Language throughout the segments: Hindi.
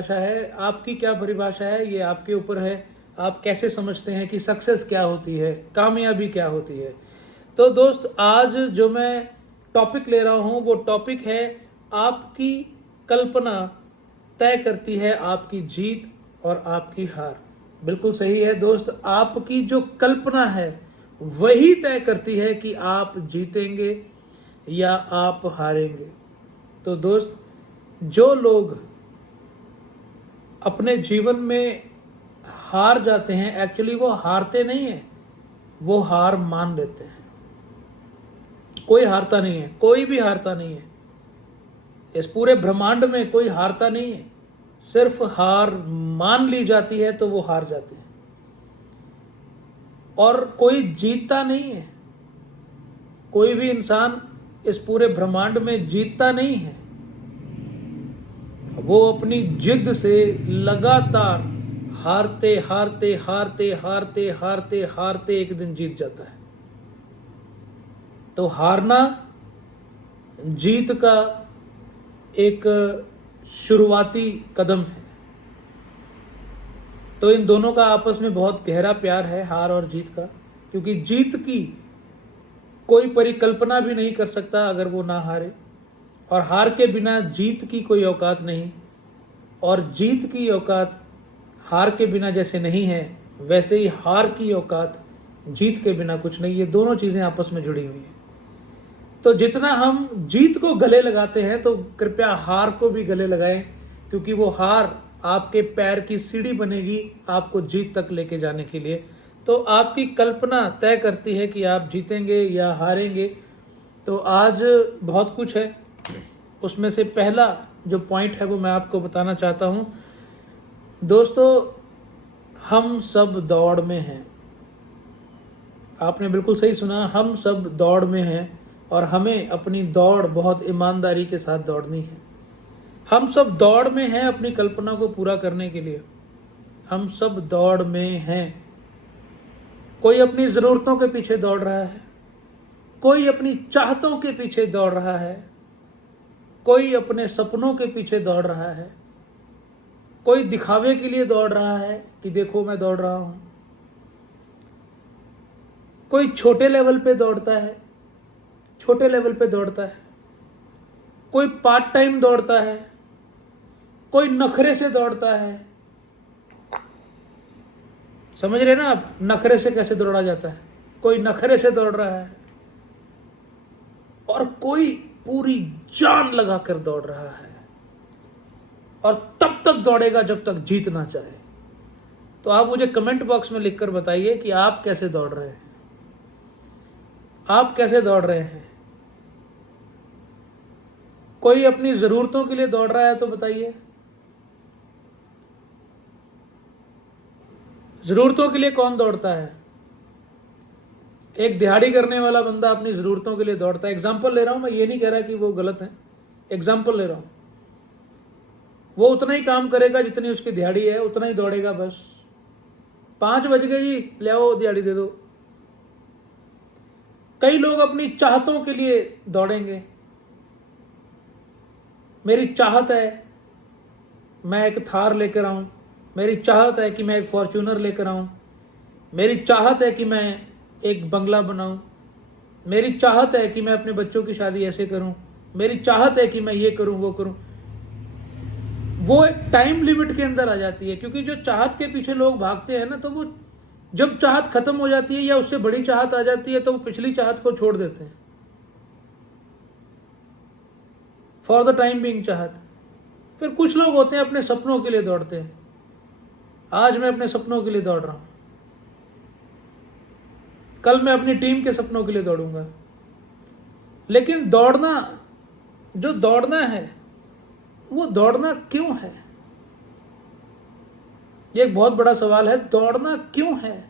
परिभाषा है, आपकी क्या परिभाषा है, ये आपके ऊपर है। आप कैसे समझते हैं कि सक्सेस क्या होती है, कामयाबी क्या होती है। तो दोस्त, आज जो मैं टॉपिक ले रहा हूँ वो टॉपिक है, आपकी कल्पना तय करती है आपकी जीत और आपकी हार। बिल्कुल सही है दोस्त, आपकी जो कल्पना है वही तय करती है कि आप जीतेंगे या आप हारेंगे। तो दोस्त, जो लोग अपने जीवन में हार जाते हैं, एक्चुअली वो हारते नहीं हैं, वो हार मान लेते हैं। कोई हारता नहीं है, कोई भी हारता नहीं है। इस पूरे ब्रह्मांड में कोई हारता नहीं है, सिर्फ हार मान ली जाती है तो वो हार जाते हैं। और कोई जीतता नहीं है, कोई भी इंसान इस पूरे ब्रह्मांड में जीतता नहीं है। वो अपनी जिद से लगातार हारते हारते हारते हारते हारते हारते एक दिन जीत जाता है। तो हारना जीत का एक शुरुआती कदम है। तो इन दोनों का आपस में बहुत गहरा प्यार है, हार और जीत का, क्योंकि जीत की कोई परिकल्पना भी नहीं कर सकता अगर वो ना हारे, और हार के बिना जीत की कोई औकात नहीं, और जीत की औकात हार के बिना जैसे नहीं है, वैसे ही हार की औकात जीत के बिना कुछ नहीं। ये दोनों चीज़ें आपस में जुड़ी हुई हैं। तो जितना हम जीत को गले लगाते हैं, तो कृपया हार को भी गले लगाएं, क्योंकि वो हार आपके पैर की सीढ़ी बनेगी आपको जीत तक लेके जाने के लिए। तो आपकी कल्पना तय करती है कि आप जीतेंगे या हारेंगे। तो आज बहुत कुछ है, उसमें से पहला जो पॉइंट है वो मैं आपको बताना चाहता हूँ। दोस्तों, हम सब दौड़ में हैं। आपने बिल्कुल सही सुना, हम सब दौड़ में हैं, और हमें अपनी दौड़ बहुत ईमानदारी के साथ दौड़नी है। हम सब दौड़ में हैं अपनी कल्पना को पूरा करने के लिए। हम सब दौड़ में हैं। कोई अपनी ज़रूरतों के पीछे दौड़ रहा है, कोई अपनी चाहतों के पीछे दौड़ रहा है, कोई अपने सपनों के पीछे दौड़ रहा है, कोई दिखावे के लिए दौड़ रहा है कि देखो मैं दौड़ रहा हूं। कोई छोटे लेवल पे दौड़ता है, छोटे लेवल पे दौड़ता है, कोई पार्ट टाइम दौड़ता है, कोई नखरे से दौड़ता है। समझ रहे ना आप, नखरे से कैसे दौड़ा जाता है। कोई नखरे से दौड़ रहा है, और कोई पूरी जान लगाकर दौड़ रहा है, और तब तक दौड़ेगा जब तक जीत ना चाहे। तो आप मुझे कमेंट बॉक्स में लिखकर बताइए कि आप कैसे दौड़ रहे हैं, आप कैसे दौड़ रहे हैं। कोई अपनी जरूरतों के लिए दौड़ रहा है तो बताइए। जरूरतों के लिए कौन दौड़ता है? एक दिहाड़ी करने वाला बंदा अपनी जरूरतों के लिए दौड़ता है। एग्जाम्पल ले रहा हूं मैं, ये नहीं कह रहा कि वो गलत है, एग्जाम्पल ले रहा हूं। वो उतना ही काम करेगा जितनी उसकी दिहाड़ी है, उतना ही दौड़ेगा। बस 5 बज गए जी, ले आओ दिहाड़ी दे दो। कई लोग अपनी चाहतों के लिए दौड़ेंगे। मेरी चाहत है मैं एक थार लेकर आऊं, मेरी चाहत है कि मैं एक फॉर्च्यूनर लेकर आऊं, मेरी चाहत है कि मैं एक बंगला बनाऊं, मेरी चाहत है कि मैं अपने बच्चों की शादी ऐसे करूं, मेरी चाहत है कि मैं ये करूं वो करूं। वो एक टाइम लिमिट के अंदर आ जाती है, क्योंकि जो चाहत के पीछे लोग भागते हैं ना, तो वो जब चाहत खत्म हो जाती है या उससे बड़ी चाहत आ जाती है तो वो पिछली चाहत को छोड़ देते हैं। फॉर द टाइम बीइंग चाहत। फिर कुछ लोग होते हैं अपने सपनों के लिए दौड़ते हैं। आज मैं अपने सपनों के लिए दौड़ रहा हूं, कल मैं अपनी टीम के सपनों के लिए दौड़ूंगा। लेकिन दौड़ना, जो दौड़ना है, वो दौड़ना क्यों है? ये एक बहुत बड़ा सवाल है, दौड़ना क्यों है?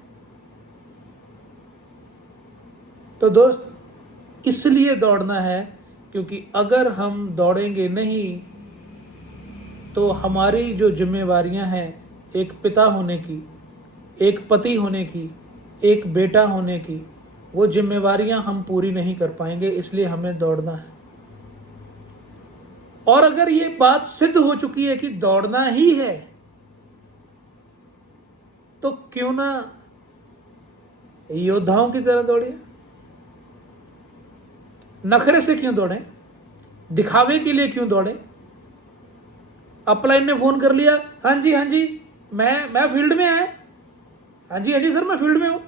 तो दोस्त, इसलिए दौड़ना है क्योंकि अगर हम दौड़ेंगे नहीं तो हमारी जो जिम्मेवारियां हैं, एक पिता होने की, एक पति होने की, एक बेटा होने की, वो जिम्मेवारियां हम पूरी नहीं कर पाएंगे। इसलिए हमें दौड़ना है। और अगर ये बात सिद्ध हो चुकी है कि दौड़ना ही है, तो क्यों ना योद्धाओं की तरह दौड़िए। नखरे से क्यों दौड़ें, दिखावे के लिए क्यों दौड़ें। अपलाइन ने फोन कर लिया, हाँ जी मैं फील्ड में है, हाँ जी सर मैं फील्ड में हूं।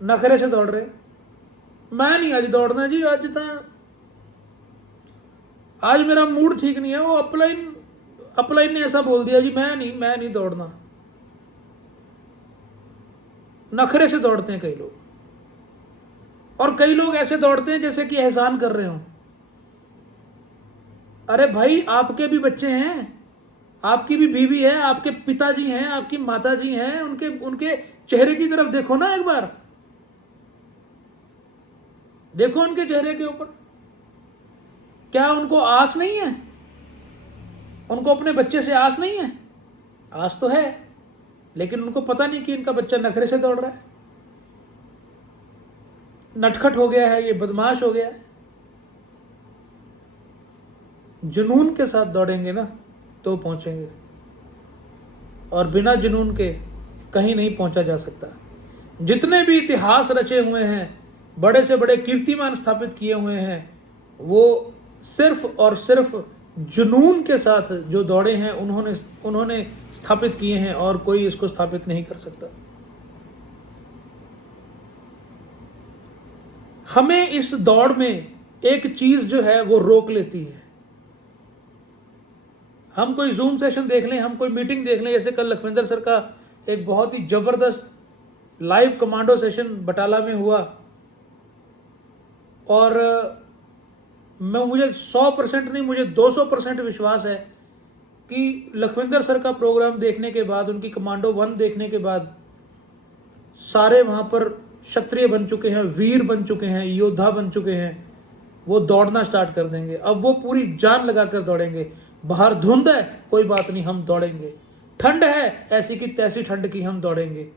नखरे से दौड़ रहे, मैं नहीं आज दौड़ना जी, आज मेरा मूड ठीक नहीं है, वो अपलाइन ने ऐसा बोल दिया जी, मैं नहीं दौड़ना। नखरे से दौड़ते हैं कई लोग, और कई लोग ऐसे दौड़ते हैं जैसे कि एहसान कर रहे हो। अरे भाई, आपके भी बच्चे हैं, आपकी भी बीवी है, आपके पिताजी हैं, आपकी माताजी हैं, उनके चेहरे की तरफ देखो ना एक बार, देखो उनके चेहरे के ऊपर, क्या उनको आस नहीं है? उनको अपने बच्चे से आस नहीं है? आस तो है, लेकिन उनको पता नहीं कि इनका बच्चा नखरे से दौड़ रहा है, नटखट हो गया है, ये बदमाश हो गया है। जुनून के साथ दौड़ेंगे ना तो पहुंचेंगे, और बिना जुनून के कहीं नहीं पहुंचा जा सकता। जितने भी इतिहास रचे हुए हैं, बड़े से बड़े कीर्तिमान स्थापित किए हुए हैं, वो सिर्फ और सिर्फ जुनून के साथ जो दौड़े हैं उन्होंने स्थापित किए हैं, और कोई इसको स्थापित नहीं कर सकता। हमें इस दौड़ में एक चीज जो है वो रोक लेती है। हम कोई जूम सेशन देख लें, हम कोई मीटिंग देख लें, जैसे कल लखविंदर सर का एक बहुत ही जबरदस्त लाइव कमांडो सेशन बटाला में हुआ, और मुझे 100% नहीं, मुझे 200% विश्वास है कि लखविंदर सर का प्रोग्राम देखने के बाद, उनकी कमांडो 1 देखने के बाद, सारे वहां पर क्षत्रिय बन चुके हैं, वीर बन चुके हैं, योद्धा बन चुके हैं। वो दौड़ना स्टार्ट कर देंगे। अब वो पूरी जान लगाकर दौड़ेंगे। बाहर धुंध है, कोई बात नहीं, हम दौड़ेंगे। ठंड है, ऐसी की तैसी ठंड की हम दौड़ेंगे।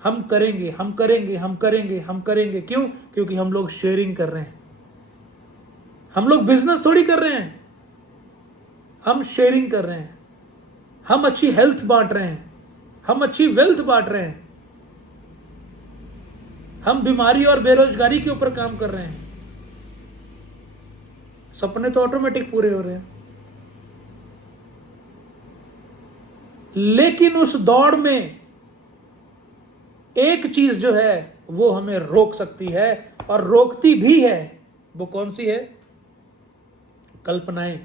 हम करेंगे, हम करेंगे, हम करेंगे, हम करेंगे। क्यों? क्योंकि हम लोग शेयरिंग कर रहे हैं। हम लोग बिजनेस थोड़ी कर रहे हैं, हम शेयरिंग कर रहे हैं। हम अच्छी हेल्थ बांट रहे हैं, हम अच्छी वेल्थ बांट रहे हैं। हम बीमारी और बेरोजगारी के ऊपर काम कर रहे हैं। सपने तो ऑटोमेटिक पूरे हो रहे हैं। लेकिन उस दौड़ में एक चीज जो है वो हमें रोक सकती है, और रोकती भी है। वो कौन सी है? कल्पनाएं,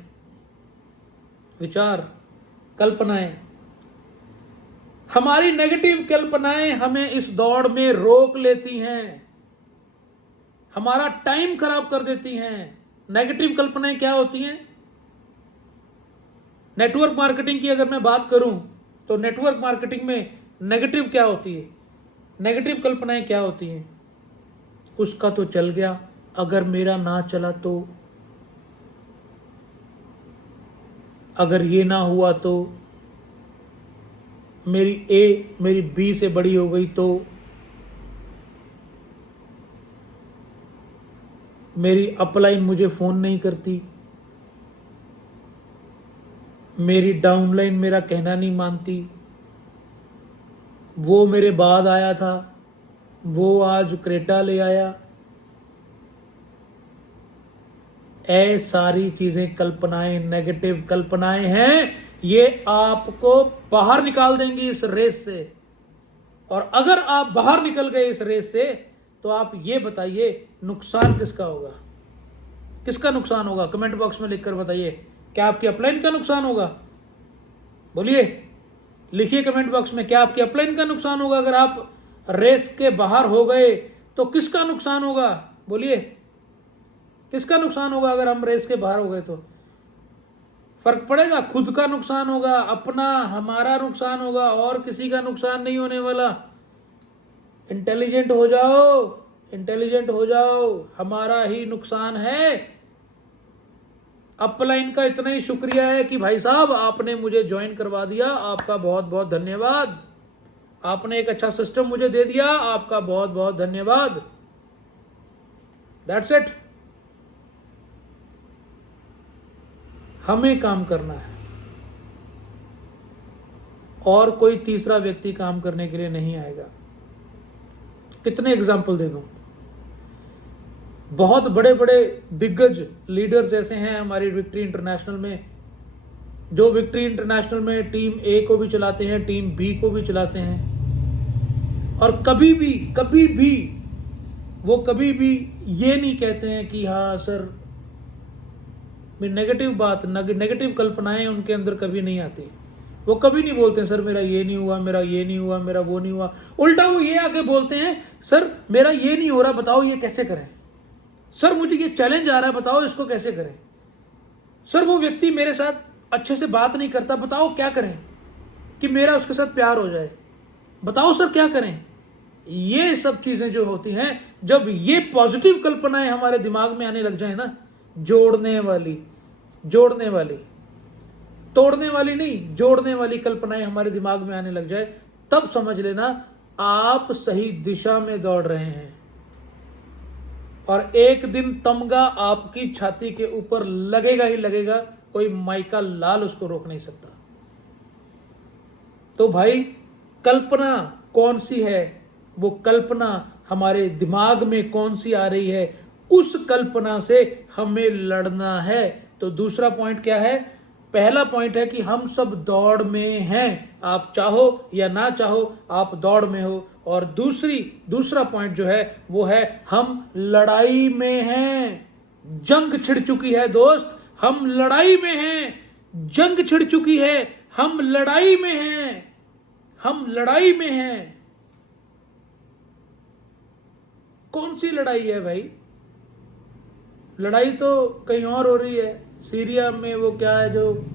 विचार, कल्पनाएं। हमारी नेगेटिव कल्पनाएं हमें इस दौड़ में रोक लेती हैं, हमारा टाइम खराब कर देती हैं। नेगेटिव कल्पनाएं क्या होती हैं? नेटवर्क मार्केटिंग की अगर मैं बात करूं तो नेटवर्क मार्केटिंग में नेगेटिव क्या होती है? नेगेटिव कल्पनाएं क्या होती हैं? उसका तो चल गया, अगर मेरा ना चला तो, अगर ये ना हुआ तो, मेरी ए मेरी बी से बड़ी हो गई तो, मेरी अपलाइन मुझे फोन नहीं करती, मेरी डाउनलाइन मेरा कहना नहीं मानती, वो मेरे बाद आया था, वो आज क्रेटा ले आया। ये सारी चीजें कल्पनाएं, नेगेटिव कल्पनाएं हैं। ये आपको बाहर निकाल देंगी इस रेस से। और अगर आप बाहर निकल गए इस रेस से, तो आप ये बताइए नुकसान किसका होगा? किसका नुकसान होगा? कमेंट बॉक्स में लिखकर बताइए। क्या आपकी अपलाइन का नुकसान होगा? बोलिए, लिखिए कमेंट बॉक्स में, क्या आपकी अपलाइन का नुकसान होगा? अगर आप रेस के बाहर हो गए तो किसका नुकसान होगा? बोलिए, किसका नुकसान होगा अगर हम रेस के बाहर हो गए? तो फर्क पड़ेगा? खुद का नुकसान होगा, अपना, हमारा नुकसान होगा, और किसी का नुकसान नहीं होने वाला। इंटेलिजेंट हो जाओ, इंटेलिजेंट हो जाओ, हमारा ही नुकसान है। अपलाइन का इतना ही शुक्रिया है कि भाई साहब आपने मुझे ज्वाइन करवा दिया, आपका बहुत बहुत धन्यवाद। आपने एक अच्छा सिस्टम मुझे दे दिया, आपका बहुत बहुत धन्यवाद। That's it. हमें काम करना है और कोई तीसरा व्यक्ति काम करने के लिए नहीं आएगा। कितने एग्जाम्पल दे दूं? बहुत बड़े बड़े दिग्गज लीडर्स ऐसे हैं हमारी विक्ट्री इंटरनेशनल में, जो विक्ट्री इंटरनेशनल में टीम ए को भी चलाते हैं, टीम बी को भी चलाते हैं, और कभी भी वो कभी भी ये नहीं कहते हैं कि हाँ सर, नेगेटिव कल्पनाएं उनके अंदर कभी नहीं आती। वो कभी नहीं बोलते हैं सर मेरा ये नहीं हुआ, मेरा ये नहीं हुआ, मेरा वो नहीं हुआ। उल्टा वो ये आके बोलते हैं सर मेरा ये नहीं हो रहा, बताओ ये कैसे करें। सर मुझे ये चैलेंज आ रहा है, बताओ इसको कैसे करें। सर वो व्यक्ति मेरे साथ अच्छे से बात नहीं करता, बताओ क्या करें कि मेरा उसके साथ प्यार हो जाए, बताओ सर क्या करें। ये सब चीजें जो होती हैं, जब ये पॉजिटिव कल्पनाएं हमारे दिमाग में आने लग जाए ना, जोड़ने वाली तोड़ने वाली नहीं, जोड़ने वाली कल्पनाएं हमारे दिमाग में आने लग जाए, तब समझ लेना आप सही दिशा में दौड़ रहे हैं। और एक दिन तमगा आपकी छाती के ऊपर लगेगा ही लगेगा, कोई माइका लाल उसको रोक नहीं सकता। तो भाई कल्पना कौन सी है, वो कल्पना हमारे दिमाग में कौन सी आ रही है, उस कल्पना से हमें लड़ना है। तो दूसरा पॉइंट क्या है? पहला पॉइंट है कि हम सब दौड़ में हैं, आप चाहो या ना चाहो आप दौड़ में हो। और दूसरा पॉइंट जो है वो है हम लड़ाई में हैं। जंग छिड़ चुकी है दोस्त, हम लड़ाई में हैं। जंग छिड़ चुकी है, हम लड़ाई में हैं, हम लड़ाई में हैं। कौन सी लड़ाई है भाई? लड़ाई तो कहीं और हो रही है। सीरिया में वो क्या है जो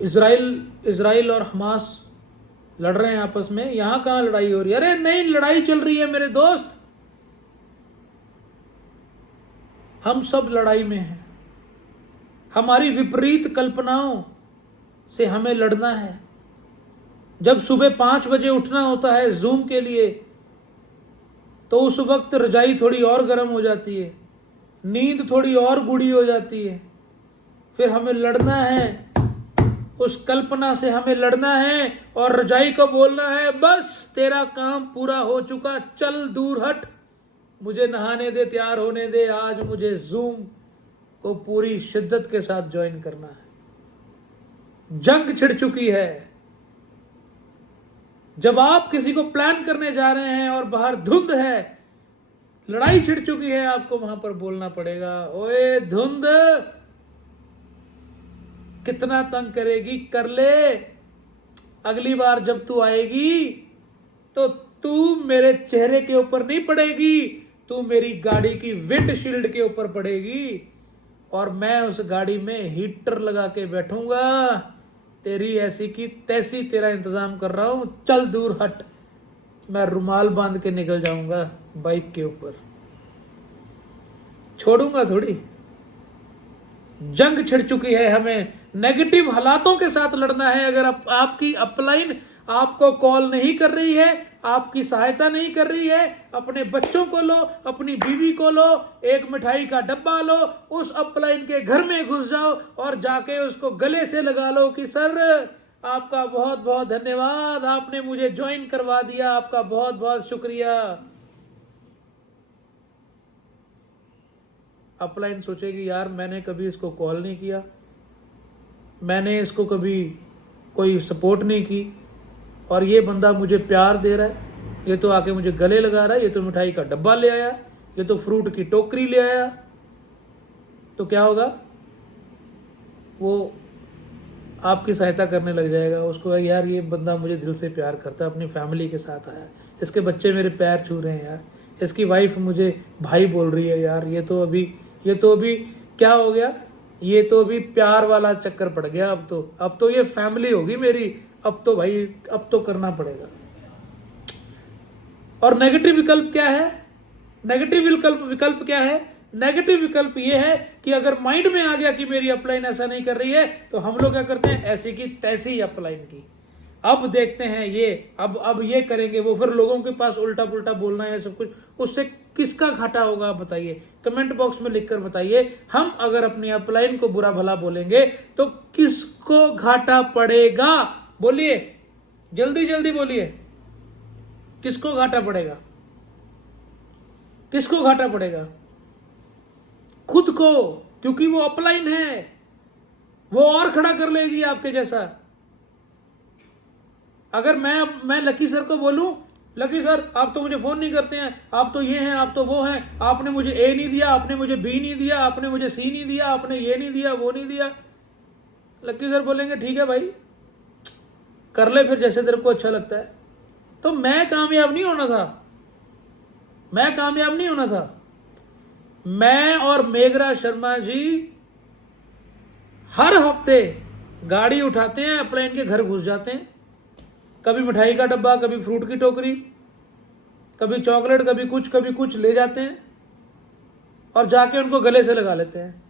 इजराइल और हमास लड़ रहे हैं आपस में, यहां कहां लड़ाई हो रही है? अरे नहीं, लड़ाई चल रही है मेरे दोस्त। हम सब लड़ाई में हैं। हमारी विपरीत कल्पनाओं से हमें लड़ना है। जब सुबह 5 बजे उठना होता है जूम के लिए, तो उस वक्त रजाई थोड़ी और गर्म हो जाती है, नींद थोड़ी और गूढ़ी हो जाती है। फिर हमें लड़ना है, उस कल्पना से हमें लड़ना है और रजाई को बोलना है बस तेरा काम पूरा हो चुका, चल दूर हट, मुझे नहाने दे, तैयार होने दे, आज मुझे जूम को पूरी शिद्दत के साथ ज्वाइन करना है। जंग छिड़ चुकी है। जब आप किसी को प्लान करने जा रहे हैं और बाहर धुंध है, लड़ाई छिड़ चुकी है, आपको वहां पर बोलना पड़ेगा, ओए धुंध कितना तंग करेगी, कर ले। अगली बार जब तू आएगी तो तू मेरे चेहरे के ऊपर नहीं पड़ेगी, तू मेरी गाड़ी की विंडशील्ड के ऊपर पड़ेगी और मैं उस गाड़ी में हीटर लगा के बैठूंगा। तेरी ऐसी की तैसी तेरा इंतजाम कर रहा हूं, चल दूर हट। मैं रुमाल बांध के निकल जाऊंगा बाइक के ऊपर, छोड़ूंगा थोड़ी। जंग छिड़ चुकी है, हमें नेगेटिव हालातों के साथ लड़ना है। अगर आपकी अपलाइन आपको कॉल नहीं कर रही है, आपकी सहायता नहीं कर रही है, अपने बच्चों को लो, अपनी बीवी को लो, एक मिठाई का डब्बा लो, उस अपलाइन के घर में घुस जाओ और जाके उसको गले से लगा लो कि सर आपका बहुत बहुत धन्यवाद, आपने मुझे ज्वाइन करवा दिया, आपका बहुत बहुत शुक्रिया। अपलाइन सोचेगी यार मैंने कभी इसको कॉल नहीं किया, मैंने इसको कभी कोई सपोर्ट नहीं की, और ये बंदा मुझे प्यार दे रहा है, ये तो आके मुझे गले लगा रहा है, ये तो मिठाई का डब्बा ले आया, ये तो फ्रूट की टोकरी ले आया। तो क्या होगा? वो आपकी सहायता करने लग जाएगा। उसको यार ये बंदा मुझे दिल से प्यार करता है, अपनी फैमिली के साथ आया, इसके बच्चे मेरे पैर छू रहे हैं यार, इसकी वाइफ मुझे भाई बोल रही है यार, ये तो अभी क्या हो गया, ये तो अभी प्यार वाला चक्कर पड़ गया। अब तो ये फैमिली होगी मेरी, अब तो भाई अब तो करना पड़ेगा। और नेगेटिव विकल्प क्या है? नेगेटिव विकल्प ये है कि अगर माइंड में आ गया कि मेरी अपलाइन ऐसा नहीं कर रही है, तो हम लोग क्या करते हैं, ऐसी की तैसी अपलाइन की। अब देखते हैं ये अब ये करेंगे, वो फिर लोगों के पास उल्टा पुल्टा बोलना है सब कुछ, उससे किसका घाटा होगा आप बताइए, कमेंट बॉक्स में लिखकर बताइए। हम अगर अपनी अपलाइन को बुरा भला बोलेंगे तो किसको घाटा पड़ेगा? बोलिए, जल्दी जल्दी बोलिए, किसको घाटा पड़ेगा? किसको घाटा पड़ेगा? खुद को, क्योंकि वो अपलाइन है, वो और खड़ा कर लेगी आपके जैसा। अगर मैं लकी सर को बोलूं, लकी सर आप तो मुझे फोन नहीं करते हैं, आप तो ये हैं, आप तो वो हैं, आपने मुझे ए नहीं दिया, आपने मुझे बी नहीं दिया, आपने मुझे सी नहीं दिया, आपने ये नहीं दिया, वो नहीं दिया। लकी सर बोलेंगे ठीक है भाई, कर ले फिर जैसे तेरे को अच्छा लगता है। तो मैं कामयाब नहीं होना था, मैं कामयाब नहीं होना था। मैं और मेघरा शर्मा जी हर हफ्ते गाड़ी उठाते हैं, अपलाइन के घर घुस जाते हैं, कभी मिठाई का डब्बा, कभी फ्रूट की टोकरी, कभी चॉकलेट, कभी कुछ ले जाते हैं और जाके उनको गले से लगा लेते हैं।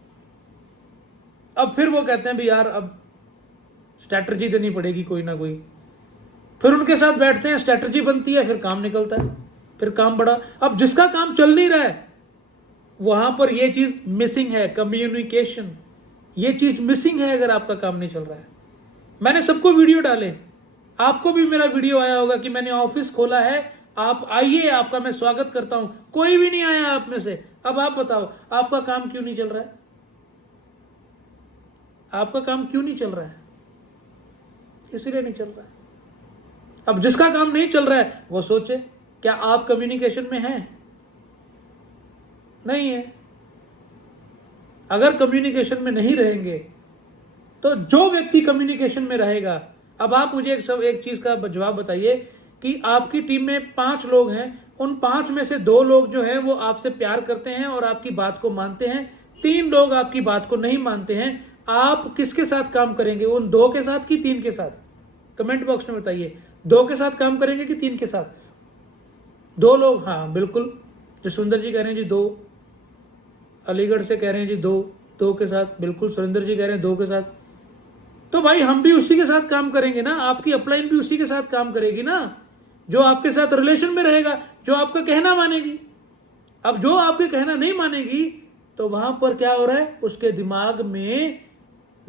अब फिर वो कहते हैं भी यार अब स्ट्रैटेजी देनी पड़ेगी कोई ना कोई। फिर उनके साथ बैठते हैं, स्ट्रैटेजी बनती है, फिर काम निकलता है, फिर काम बड़ा। अब जिसका काम चल नहीं रहा है वहां पर ये चीज मिसिंग है, कम्युनिकेशन, ये चीज मिसिंग है अगर आपका काम नहीं चल रहा है। मैंने सबको वीडियो डाले, आपको भी मेरा वीडियो आया होगा कि मैंने ऑफिस खोला है, आप आइए, आपका मैं स्वागत करता हूं। कोई भी नहीं आया आप में से। अब आप बताओ आपका काम क्यों नहीं चल रहा है? आपका काम क्यों नहीं चल रहा है? इसलिए नहीं चल रहा है। अब जिसका काम नहीं चल रहा है वो सोचे, क्या आप कम्युनिकेशन में हैं? नहीं है। अगर कम्युनिकेशन में नहीं रहेंगे तो जो व्यक्ति कम्युनिकेशन में रहेगा, अब आप मुझे एक चीज का जवाब बताइए कि आपकी टीम में 5 लोग हैं, उन 5 में से 2 लोग जो हैं वो आपसे प्यार करते हैं और आपकी बात को मानते हैं, 3 लोग आपकी बात को नहीं मानते हैं। आप किसके साथ काम करेंगे? उन 2 के साथ कि 3 के साथ? कमेंट बॉक्स में बताइए, 2 के साथ काम करेंगे कि 3 के साथ? 2 लोग, हाँ बिल्कुल, जो सुंदर जी कह रहे हैं जी 2, अलीगढ़ से कह रहे हैं जी 2 के साथ, बिल्कुल सुरेंद्र जी कह रहे हैं 2 के साथ। तो भाई हम भी उसी के साथ काम करेंगे ना, आपकी अपलाइन भी उसी के साथ काम करेगी ना, जो आपके साथ रिलेशन में रहेगा, जो आपका कहना मानेगी। अब जो आपके कहना नहीं मानेगी तो वहां पर क्या हो रहा है, उसके दिमाग में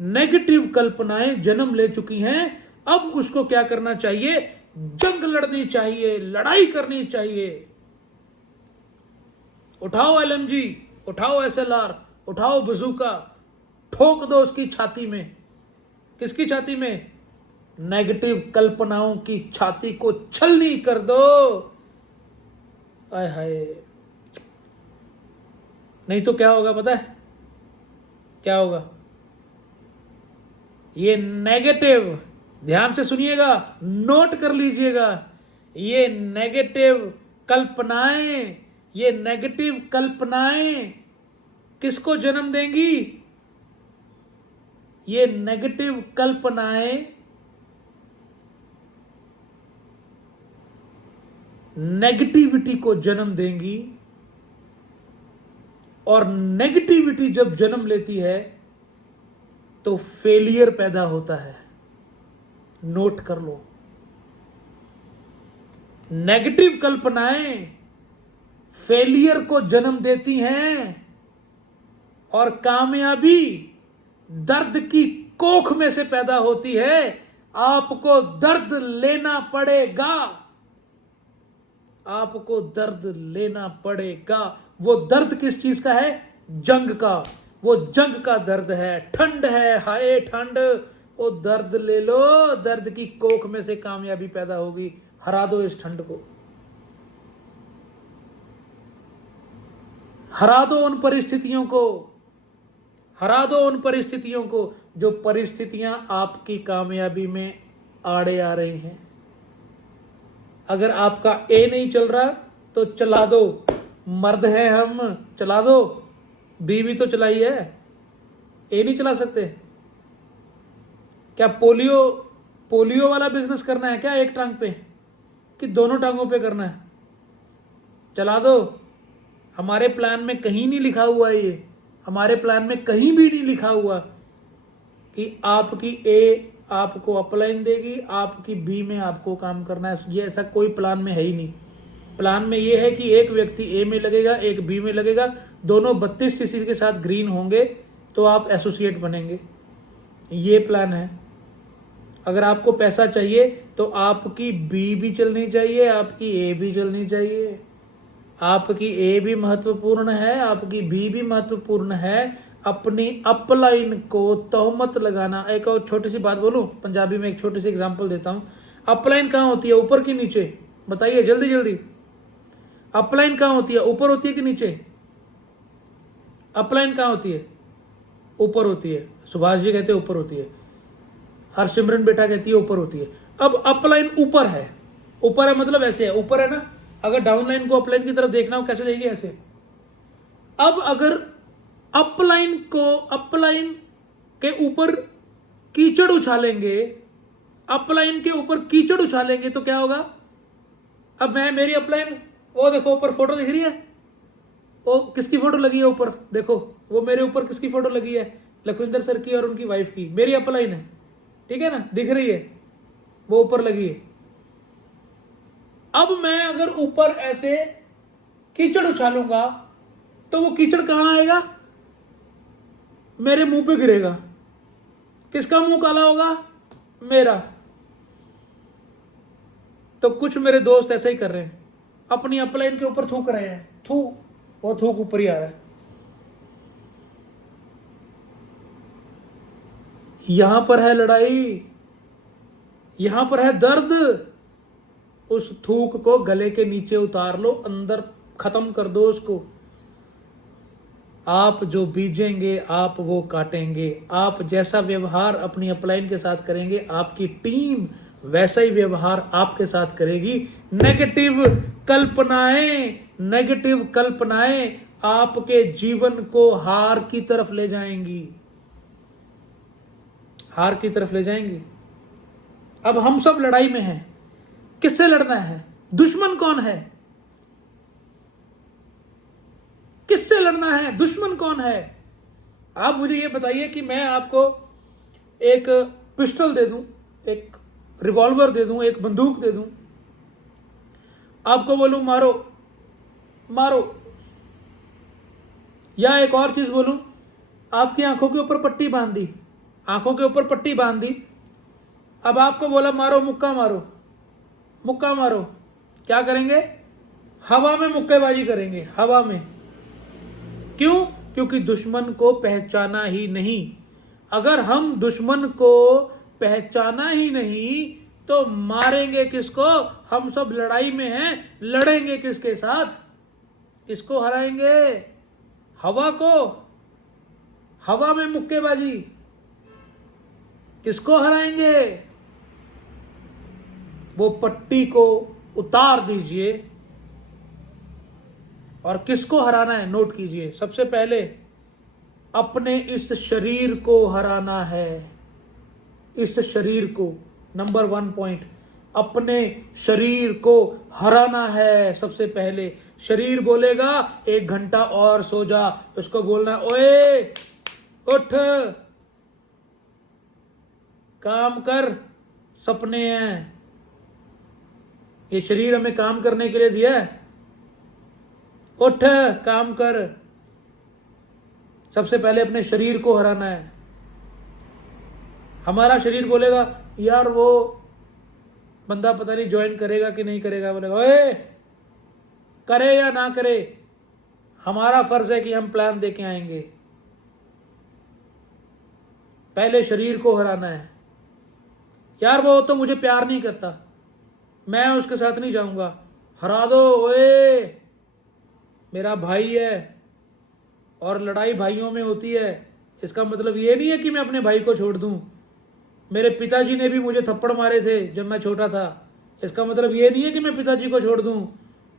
नेगेटिव कल्पनाएं जन्म ले चुकी हैं। अब उसको क्या करना चाहिए? जंग लड़नी चाहिए, लड़ाई करनी चाहिए। उठाओ एलएमजी, उठाओ एसएलआर, उठाओ बजूका, ठोक दो उसकी छाती में। किसकी छाती में? नेगेटिव कल्पनाओं की छाती को छलनी कर दो। आय हाय, नहीं तो क्या होगा पता है? क्या होगा? ये नेगेटिव, ध्यान से सुनिएगा, नोट कर लीजिएगा, ये नेगेटिव कल्पनाएं, ये नेगेटिव कल्पनाएं किसको जन्म देंगी? ये नेगेटिव कल्पनाएं नेगेटिविटी को जन्म देंगी, और नेगेटिविटी जब जन्म लेती है तो फेलियर पैदा होता है। नोट कर लो, नेगेटिव कल्पनाएं फेलियर को जन्म देती हैं और कामयाबी दर्द की कोख में से पैदा होती है। आपको दर्द लेना पड़ेगा, आपको दर्द लेना पड़ेगा। वो दर्द किस चीज का है? जंग का। वो जंग का दर्द है, ठंड है, हाय ठंड। वो दर्द ले लो, दर्द की कोख में से कामयाबी पैदा होगी। हरा दो इस ठंड को, हरा दो उन परिस्थितियों को, हरा दो उन परिस्थितियों को जो परिस्थितियां आपकी कामयाबी में आड़े आ रही हैं। अगर आपका ए नहीं चल रहा तो चला दो, मर्द है हम, चला दो। बी भी तो चलाई है, ए नहीं चला सकते क्या? पोलियो वाला बिजनेस करना है क्या एक टांग पे, कि दोनों टांगों पे करना है? चला दो। हमारे प्लान में कहीं नहीं लिखा हुआ ये, हमारे प्लान में कहीं भी नहीं लिखा हुआ कि आपकी ए आपको अपलाइन देगी, आपकी बी में आपको काम करना है। ये ऐसा कोई प्लान में है ही नहीं। प्लान में ये है कि एक व्यक्ति ए में लगेगा, एक बी में लगेगा, दोनों 32 सीसी के साथ ग्रीन होंगे तो आप एसोसिएट बनेंगे। ये प्लान है। अगर आपको पैसा चाहिए तो आपकी बी भी चलनी चाहिए, आपकी ए भी चलनी चाहिए। आपकी ए भी महत्वपूर्ण है, आपकी बी भी महत्वपूर्ण है। अपनी अपलाइन को तोहमत लगाना। एक और छोटी सी बात बोलूं, पंजाबी में एक छोटी सी एग्जांपल देता हूं। अपलाइन कहाँ होती है, ऊपर की नीचे? बताइए जल्दी जल्दी। अपलाइन कहाँ होती है, ऊपर होती है कि नीचे? अपलाइन कहाँ होती है? ऊपर होती है। सुभाष जी कहते हैं ऊपर होती है, हरसिमरन बेटा कहती है ऊपर होती है। अब अपलाइन ऊपर है, ऊपर है मतलब ऐसे है, ऊपर है ना। अगर डाउनलाइन को अपलाइन की तरफ देखना हो कैसे देगी, ऐसे। अब अगर अपलाइन को अपलाइन के ऊपर कीचड़ उछालेंगे, अपलाइन के ऊपर कीचड़ उछालेंगे तो क्या होगा? अब मैं मेरी अपलाइन, वो देखो ऊपर फोटो दिख रही है, वो किसकी फोटो लगी है ऊपर? देखो वो मेरे ऊपर किसकी फोटो लगी है? लखविंदर सर की और उनकी वाइफ की। मेरी अपलाइन है, ठीक है ना, दिख रही है, वो ऊपर लगी है। अब मैं अगर ऊपर ऐसे कीचड़ उछालूंगा तो वो कीचड़ कहां आएगा? मेरे मुंह पे गिरेगा। किसका मुंह काला होगा? मेरा। तो कुछ मेरे दोस्त ऐसे ही कर रहे हैं, अपनी अपलाइन के ऊपर थूक रहे हैं, थू, वो थूक ऊपर ही आ रहा है। यहां पर है लड़ाई, यहां पर है दर्द। उस थूक को गले के नीचे उतार लो, अंदर खत्म कर दो उसको। आप जो बीजेंगे आप वो काटेंगे। आप जैसा व्यवहार अपनी अपलाइन के साथ करेंगे, आपकी टीम वैसा ही व्यवहार आपके साथ करेगी। नेगेटिव कल्पनाएं आपके जीवन को हार की तरफ ले जाएंगी, हार की तरफ ले जाएंगी। अब हम सब लड़ाई में हैं, किससे लड़ना है? दुश्मन कौन है? किससे लड़ना है? दुश्मन कौन है? आप मुझे ये बताइए कि मैं आपको एक पिस्टल दे दूं, एक रिवॉल्वर दे दूं, एक बंदूक दे दूं, आपको बोलूं मारो मारो, या एक और चीज बोलूं, आपकी आंखों के ऊपर पट्टी बांध दी, आंखों के ऊपर पट्टी बांध दी, अब आपको बोला मारो, मुक्का मारो, मुक्का मारो, क्या करेंगे? हवा में मुक्केबाजी करेंगे, हवा में। क्यों? क्योंकि दुश्मन को पहचाना ही नहीं। अगर हम दुश्मन को पहचाना ही नहीं तो मारेंगे किसको? हम सब लड़ाई में हैं, लड़ेंगे किसके साथ? किसको हराएंगे? हवा को। हवा में मुक्केबाजी, किसको हराएंगे? वो पट्टी को उतार दीजिए। और किसको हराना है नोट कीजिए, सबसे पहले अपने इस शरीर को हराना है। इस शरीर को, नंबर 1 पॉइंट, अपने शरीर को हराना है सबसे पहले। शरीर बोलेगा 1 घंटा और सो जा, उसको बोलना ओए उठ, काम कर, सपने हैं। ये शरीर हमें काम करने के लिए दिया है, उठ काम कर। सबसे पहले अपने शरीर को हराना है। हमारा शरीर बोलेगा यार वो बंदा पता नहीं ज्वाइन करेगा कि नहीं करेगा, बोलेगा ओए करे या ना करे, हमारा फर्ज है कि हम प्लान देके आएंगे। पहले शरीर को हराना है। यार वो तो मुझे प्यार नहीं करता, मैं उसके साथ नहीं जाऊंगा, हरा दो, ओए मेरा भाई है। और लड़ाई भाइयों में होती है, इसका मतलब ये नहीं है कि मैं अपने भाई को छोड़ दूं। मेरे पिताजी ने भी मुझे थप्पड़ मारे थे जब मैं छोटा था, इसका मतलब ये नहीं है कि मैं पिताजी को छोड़ दूं।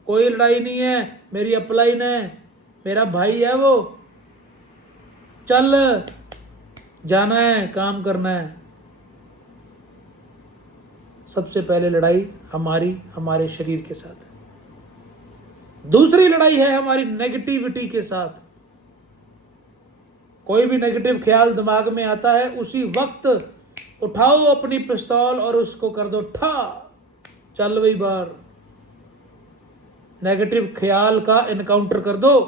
कोई लड़ाई नहीं है, मेरी अपलाइन है, मेरा भाई है वो, चल जाना है, काम करना है। सबसे पहले लड़ाई हमारी हमारे शरीर के साथ। दूसरी लड़ाई है हमारी नेगेटिविटी के साथ। कोई भी नेगेटिव ख्याल दिमाग में आता है, उसी वक्त उठाओ अपनी पिस्तौल और उसको कर दो ठा, चल भाई बाहर। नेगेटिव ख्याल का एनकाउंटर कर दो,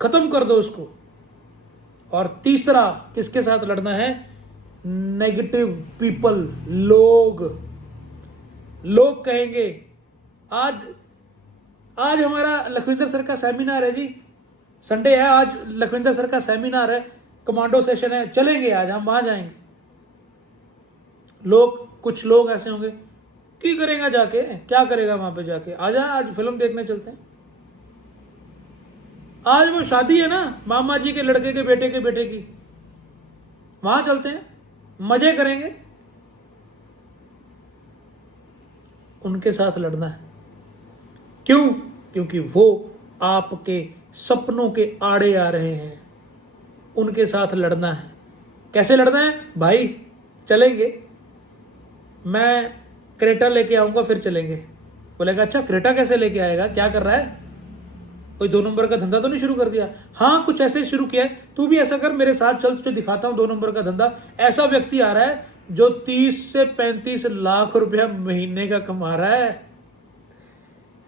खत्म कर दो उसको। और तीसरा किसके साथ लड़ना है? नेगेटिव पीपल, लोग कहेंगे आज हमारा लखविंदर सर का सेमिनार है जी, संडे है आज, लखविंदर सर का सेमिनार है, कमांडो सेशन है, चलेंगे आज, हम वहां जाएंगे। कुछ लोग ऐसे होंगे, क्या करेगा जाके, क्या करेगा वहां पे जाके, आजा आज फिल्म देखने चलते हैं, आज वो शादी है ना मामा जी के लड़के के बेटे की, वहां चलते हैं, मजे करेंगे। उनके साथ लड़ना है। क्यों? क्योंकि वो आपके सपनों के आड़े आ रहे हैं, उनके साथ लड़ना है। कैसे लड़ना है भाई? चलेंगे, मैं क्रेटा लेके आऊंगा, फिर चलेंगे। बोलेगा अच्छा क्रेटा कैसे लेके आएगा, क्या कर रहा है, कोई 2 नंबर का धंधा तो नहीं शुरू कर दिया? हाँ कुछ ऐसे शुरू किया है, तू भी ऐसा कर, मेरे साथ चल, तुझे दिखाता हूं 2 नंबर का धंधा। ऐसा व्यक्ति आ रहा है जो 30 से 35 लाख रुपया महीने का कमा रहा है,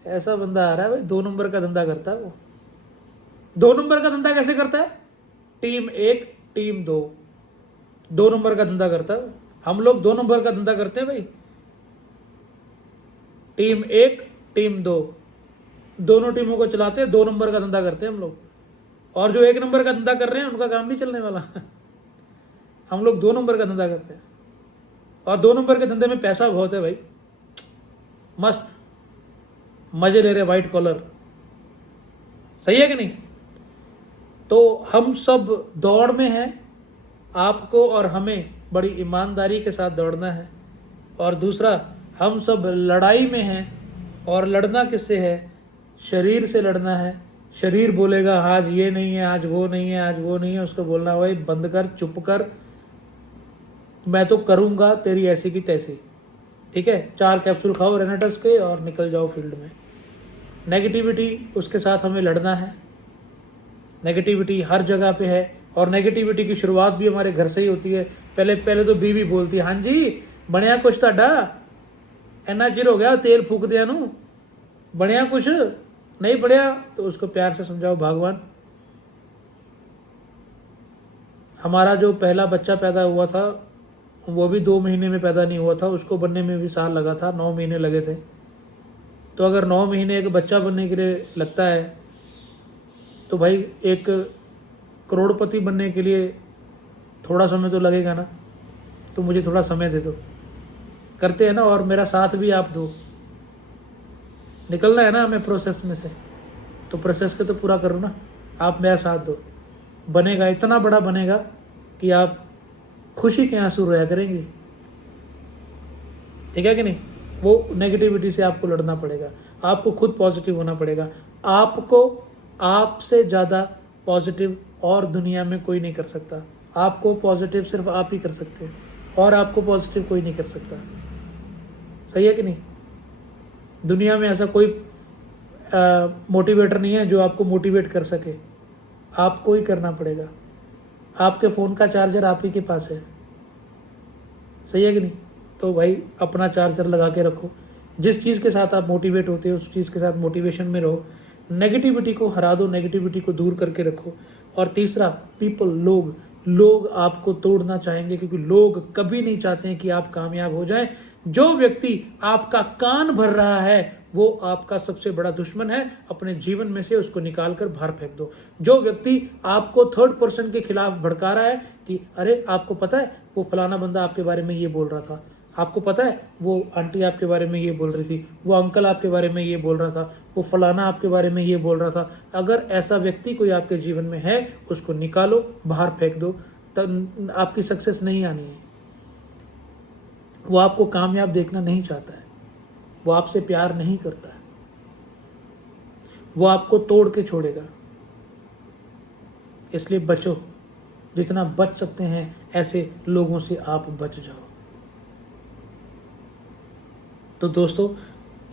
ऐसा बंदा आ रहा है भाई, 2 नंबर का धंधा करता है वो। 2 नंबर का धंधा कैसे करता है? टीम 1 टीम 2 नंबर का धंधा करता है। हम लोग 2 नंबर का धंधा करते हैं भाई, टीम 1 टीम 2, दोनों टीमों को चलाते हैं, 2 नंबर का धंधा करते हैं हम लोग। और जो 1 नंबर का धंधा कर रहे हैं उनका काम नहीं चलने वाला हम लोग 2 नंबर का धंधा करते हैं, और 2 नंबर के धंधे में पैसा बहुत है भाई, मस्त मजे ले रहे, व्हाइट कॉलर, सही है कि नहीं? तो हम सब दौड़ में हैं, आपको और हमें बड़ी ईमानदारी के साथ दौड़ना है। और दूसरा, हम सब लड़ाई में हैं, और लड़ना किससे है? शरीर से लड़ना है। शरीर बोलेगा आज ये नहीं है, आज वो नहीं है, आज वो नहीं है, उसको बोलना भाई बंद कर, चुप कर, मैं तो करूँगा तेरी ऐसी की तैसी, ठीक है? 4 कैप्सूल खाओ रेनाटस के और निकल जाओ फील्ड में। नेगेटिविटी, उसके साथ हमें लड़ना है। नेगेटिविटी हर जगह पे है, और नेगेटिविटी की शुरुआत भी हमारे घर से ही होती है। पहले तो बीवी बोलती है, हाँ जी बढ़िया कुछ ताडा, इन्ना चिर हो गया तेल फूक दिया नू, बढ़िया कुछ नहीं बढ़िया, तो उसको प्यार से समझाओ भगवान। हमारा जो पहला बच्चा पैदा हुआ था वो भी 2 महीने में पैदा नहीं हुआ था, उसको बनने में भी साल लगा था, 9 महीने लगे थे। तो अगर 9 महीने एक बच्चा बनने के लिए लगता है, तो भाई एक करोड़पति बनने के लिए थोड़ा समय तो लगेगा ना। तो मुझे थोड़ा समय दे दो, करते हैं ना, और मेरा साथ भी आप दो। निकलना है ना हमें प्रोसेस में से, तो प्रोसेस को तो पूरा करो ना, आप मेरा साथ दो। बनेगा, इतना बड़ा बनेगा कि आप खुशी के आंसू रोया करेंगे, ठीक है कि नहीं? वो नेगेटिविटी से आपको लड़ना पड़ेगा, आपको खुद पॉजिटिव होना पड़ेगा। आपको आपसे ज़्यादा पॉजिटिव और दुनिया में कोई नहीं कर सकता। आपको पॉजिटिव सिर्फ आप ही कर सकते हैं, और आपको पॉजिटिव कोई नहीं कर सकता, सही है कि नहीं? दुनिया में ऐसा कोई मोटिवेटर नहीं है जो आपको मोटिवेट कर सके, आपको ही करना पड़ेगा। आपके फ़ोन का चार्जर आप ही के पास है, सही है कि नहीं? तो भाई अपना चार्जर लगा के रखो, जिस चीज़ के साथ आप मोटिवेट होते हो उस चीज़ के साथ मोटिवेशन में रहो। नेगेटिविटी को हरा दो, नेगेटिविटी को दूर करके रखो। और तीसरा, पीपल, लोग आपको तोड़ना चाहेंगे, क्योंकि लोग कभी नहीं चाहते हैं कि आप कामयाब हो जाएं। जो व्यक्ति आपका कान भर रहा है वो आपका सबसे बड़ा दुश्मन है, अपने जीवन में से उसको निकाल कर बाहर फेंक दो। जो व्यक्ति आपको 3rd पर्सन के खिलाफ भड़का रहा है कि अरे आपको पता है वो फलाना बंदा आपके बारे में ये बोल रहा था, आपको पता है वो आंटी आपके बारे में ये बोल रही थी, वो अंकल आपके बारे में ये बोल रहा था, वो फलाना आपके बारे में ये बोल रहा था, अगर ऐसा व्यक्ति कोई आपके जीवन में है उसको निकालो, बाहर फेंक दो, तब आपकी सक्सेस नहीं आनी है। वो आपको कामयाब देखना नहीं चाहता है, वो आपसे प्यार नहीं करता है, वो आपको तोड़ के छोड़ेगा। इसलिए बचो, जितना बच सकते हैं ऐसे लोगों से आप बच जाओ। तो दोस्तों,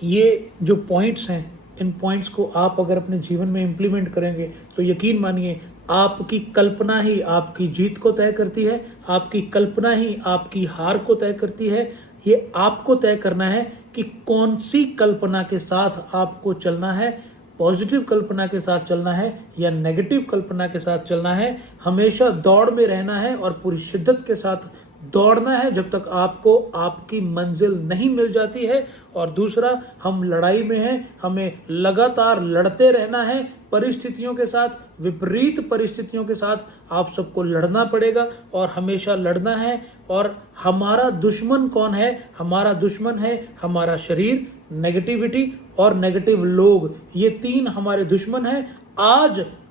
ये जो पॉइंट्स हैं, इन पॉइंट्स को आप अगर अपने जीवन में इम्प्लीमेंट करेंगे तो यकीन मानिए आपकी कल्पना ही आपकी जीत को तय करती है, आपकी कल्पना ही आपकी हार को तय करती है। ये आपको तय करना है कि कौन सी कल्पना के साथ आपको चलना है, पॉजिटिव कल्पना के साथ चलना है या नेगेटिव कल्पना के साथ चलना है। हमेशा दौड़ में रहना है और पूरी शिद्दत के साथ दौड़ना है जब तक आपको आपकी मंजिल नहीं मिल जाती है। और दूसरा, हम लड़ाई में हैं, हमें लगातार लड़ते रहना है परिस्थितियों के साथ, विपरीत परिस्थितियों के साथ आप सबको लड़ना पड़ेगा और हमेशा लड़ना है। और हमारा दुश्मन कौन है? हमारा दुश्मन है हमारा शरीर, नेगेटिविटी और नेगेटिव लोग। ये तीन हमारे दुश्मन हैं।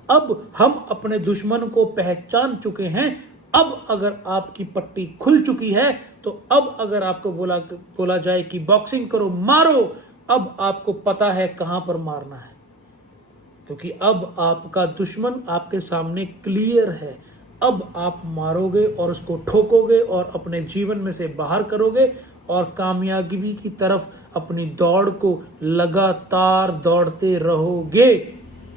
अब हम अपने दुश्मन को पहचान चुके हैं। अब अगर आपकी पट्टी खुल चुकी है तो अब अगर आपको बोला जाए कि बॉक्सिंग करो, मारो, अब आपको पता है कहां पर मारना है, क्योंकि अब आपका दुश्मन आपके सामने क्लियर है। अब आप मारोगे और उसको ठोकोगे और अपने जीवन में से बाहर करोगे और कामयाबी की तरफ अपनी दौड़ को लगातार दौड़ते रहोगे,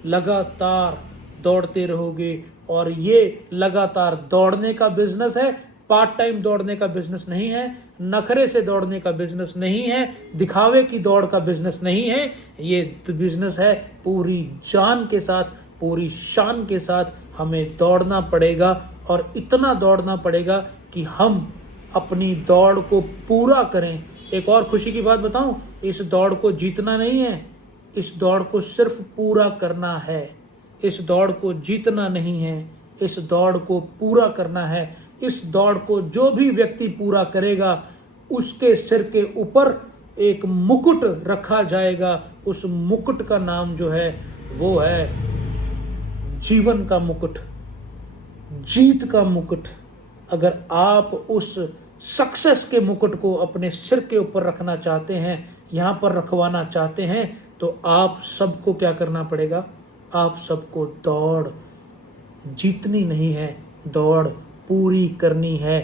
लगातार दौड़ते रहोगे। और ये लगातार दौड़ने का बिजनेस है, पार्ट टाइम दौड़ने का बिजनेस नहीं है, नखरे से दौड़ने का बिजनेस नहीं है, दिखावे की दौड़ का बिजनेस नहीं है। ये बिजनेस है पूरी जान के साथ, पूरी शान के साथ हमें दौड़ना पड़ेगा। और इतना दौड़ना पड़ेगा कि हम अपनी दौड़ को पूरा करें। एक और खुशी की बात बताऊं, इस दौड़ को जीतना नहीं है, इस दौड़ को सिर्फ पूरा करना है। इस दौड़ को जीतना नहीं है, इस दौड़ को पूरा करना है। इस दौड़ को जो भी व्यक्ति पूरा करेगा उसके सिर के ऊपर एक मुकुट रखा जाएगा। उस मुकुट का नाम जो है वो है जीवन का मुकुट, जीत का मुकुट। अगर आप उस सक्सेस के मुकुट को अपने सिर के ऊपर रखना चाहते हैं, यहां पर रखवाना चाहते हैं, तो आप सबको क्या करना पड़ेगा? आप सबको दौड़ जीतनी नहीं है, दौड़ पूरी करनी है।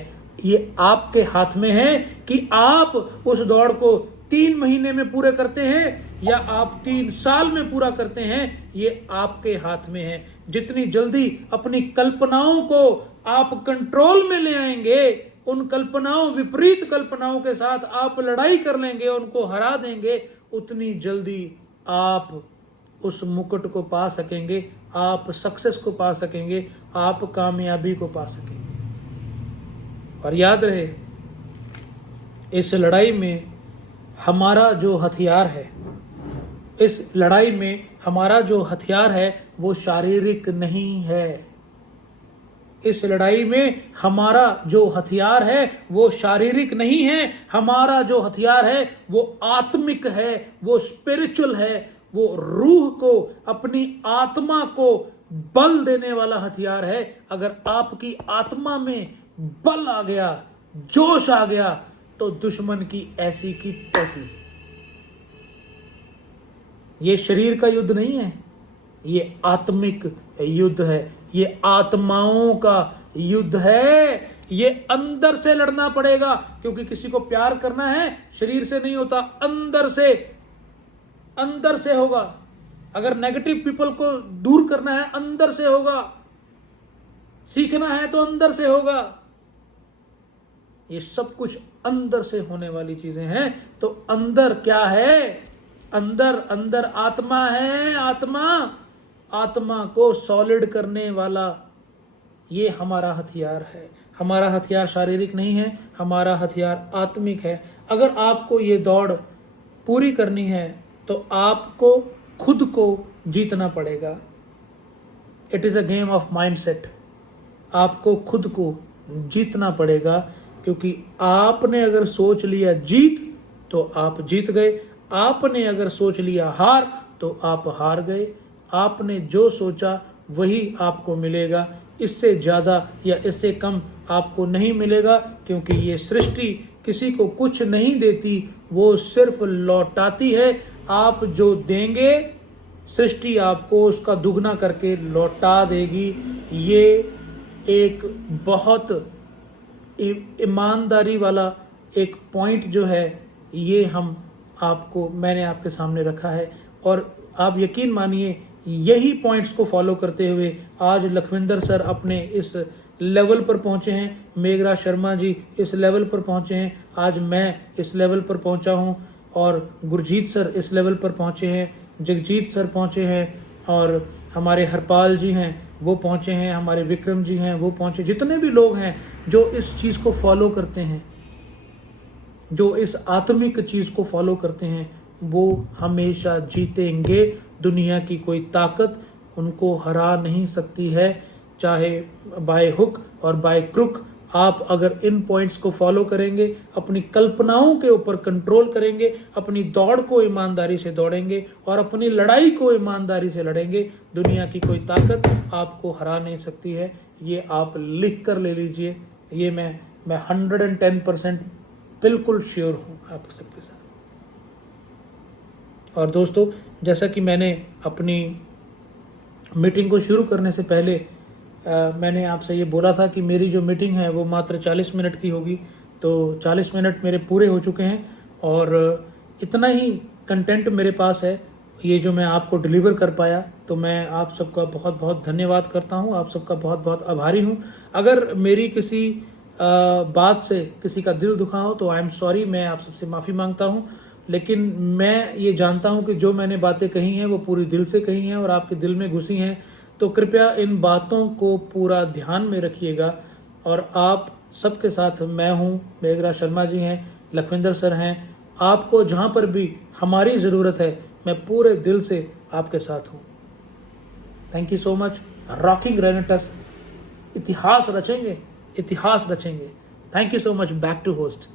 ये आपके हाथ में है कि आप उस दौड़ को 3 महीने में पूरे करते हैं या आप 3 साल में पूरा करते हैं, ये आपके हाथ में है। जितनी जल्दी अपनी कल्पनाओं को आप कंट्रोल में ले आएंगे, उन कल्पनाओं, विपरीत कल्पनाओं के साथ आप लड़ाई कर लेंगे, उनको हरा देंगे, उतनी जल्दी आप उस मुकुट को पा सकेंगे, आप सक्सेस को पा सकेंगे, आप कामयाबी को पा सकेंगे। और याद रहे, इस लड़ाई में हमारा जो हथियार है, इस लड़ाई में हमारा जो हथियार है वो शारीरिक नहीं है। इस लड़ाई में हमारा जो हथियार है वो शारीरिक नहीं है, हमारा जो हथियार है वो आत्मिक है, वो स्पिरिचुअल है, वो रूह को, अपनी आत्मा को बल देने वाला हथियार है। अगर आपकी आत्मा में बल आ गया, जोश आ गया, तो दुश्मन की ऐसी की तैसी। ये शरीर का युद्ध नहीं है, ये आत्मिक युद्ध है, ये आत्माओं का युद्ध है। ये अंदर से लड़ना पड़ेगा, क्योंकि किसी को प्यार करना है शरीर से नहीं होता, अंदर से होगा। अगर नेगेटिव पीपल को दूर करना है अंदर से होगा, सीखना है तो अंदर से होगा। ये सब कुछ अंदर से होने वाली चीजें हैं। तो अंदर क्या है? अंदर आत्मा है। आत्मा को सॉलिड करने वाला ये हमारा हथियार है। हमारा हथियार शारीरिक नहीं है, हमारा हथियार आत्मिक है। अगर आपको ये दौड़ पूरी करनी है तो आपको खुद को जीतना पड़ेगा। It is a game of mindset. आपको खुद को जीतना पड़ेगा, क्योंकि आपने अगर सोच लिया जीत तो आप जीत गए, आपने अगर सोच लिया हार तो आप हार गए। आपने जो सोचा वही आपको मिलेगा, इससे ज़्यादा या इससे कम आपको नहीं मिलेगा, क्योंकि ये सृष्टि किसी को कुछ नहीं देती, वो सिर्फ लौटाती है। आप जो देंगे सृष्टि आपको उसका दुगना करके लौटा देगी। ये एक बहुत ईमानदारी वाला एक पॉइंट जो है, ये मैंने आपके सामने रखा है। और आप यकीन मानिए, यही पॉइंट्स को फॉलो करते हुए आज लखविंदर सर अपने इस लेवल पर पहुंचे हैं, मेघराज शर्मा जी इस लेवल पर पहुंचे हैं, आज मैं इस लेवल पर पहुंचा हूं। और गुरजीत सर इस लेवल पर पहुँचे हैं, जगजीत सर पहुँचे हैं, और हमारे हरपाल जी हैं वो पहुँचे हैं, हमारे विक्रम जी हैं वो पहुँचे। जितने भी लोग हैं जो इस चीज़ को फॉलो करते हैं, जो इस आत्मिक चीज़ को फॉलो करते हैं, वो हमेशा जीतेंगे। दुनिया की कोई ताकत उनको हरा नहीं सकती है, चाहे बाय हुक और बाय क्रुक। आप अगर इन पॉइंट्स को फॉलो करेंगे, अपनी कल्पनाओं के ऊपर कंट्रोल करेंगे, अपनी दौड़ को ईमानदारी से दौड़ेंगे और अपनी लड़ाई को ईमानदारी से लड़ेंगे, दुनिया की कोई ताकत आपको हरा नहीं सकती है। ये आप लिख कर ले लीजिए। ये मैं 110% बिल्कुल श्योर हूँ आप सबके साथ। और दोस्तों, जैसा कि मैंने अपनी मीटिंग को शुरू करने से पहले मैंने आपसे ये बोला था कि मेरी जो मीटिंग है वो मात्र 40 मिनट की होगी, तो 40 मिनट मेरे पूरे हो चुके हैं और इतना ही कंटेंट मेरे पास है ये जो मैं आपको डिलीवर कर पाया। तो मैं आप सबका बहुत बहुत धन्यवाद करता हूँ, आप सबका बहुत बहुत आभारी हूँ। अगर मेरी किसी बात से किसी का दिल दुखा हो तो आई एम सॉरी, मैं आप सबसे माफ़ी मांगता हूँ। लेकिन मैं ये जानता हूँ कि जो मैंने बातें कही हैं वो पूरी दिल से कही हैं और आपके दिल में घुसी हैं। तो कृपया इन बातों को पूरा ध्यान में रखिएगा। और आप सबके साथ मैं हूँ, मेघराज शर्मा जी हैं, लखविंदर सर हैं। आपको जहाँ पर भी हमारी ज़रूरत है, मैं पूरे दिल से आपके साथ हूँ। Thank you so much. Rocking रेनेटस, इतिहास रचेंगे, इतिहास रचेंगे। Thank you so much. Back to host.